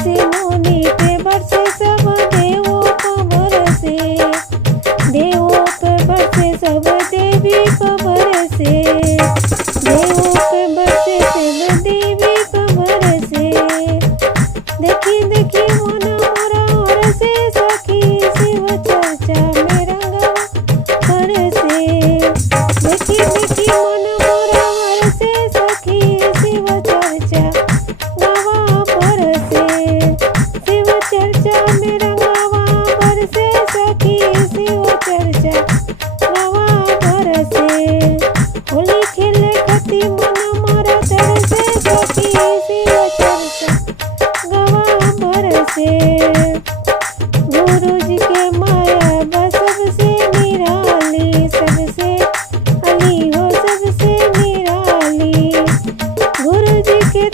ऋषि मुनि पे बरसे सब देवों को बरसे, देवों पे बरसे सब देवी को बरसे, देवों पे बरसे सब देवी को बरसे। देखी देखी मन मोरा हरसे सखी शिव चर्चा में रंगवा बरसे। देखी देखी मन मोरा हरसे सखी शिव चर्चा गवा बरसे, शिव चर्चा में रंगवा बरसे सखी शिव चर्चा गवा बरसे। होली खेले खती मन मोरा तरसे सखी शिव चर्चा गवा बरसे। गुरु जी के माया बस सबसे निराली, सबसे अली हो सबसे निराली। गुरु जी के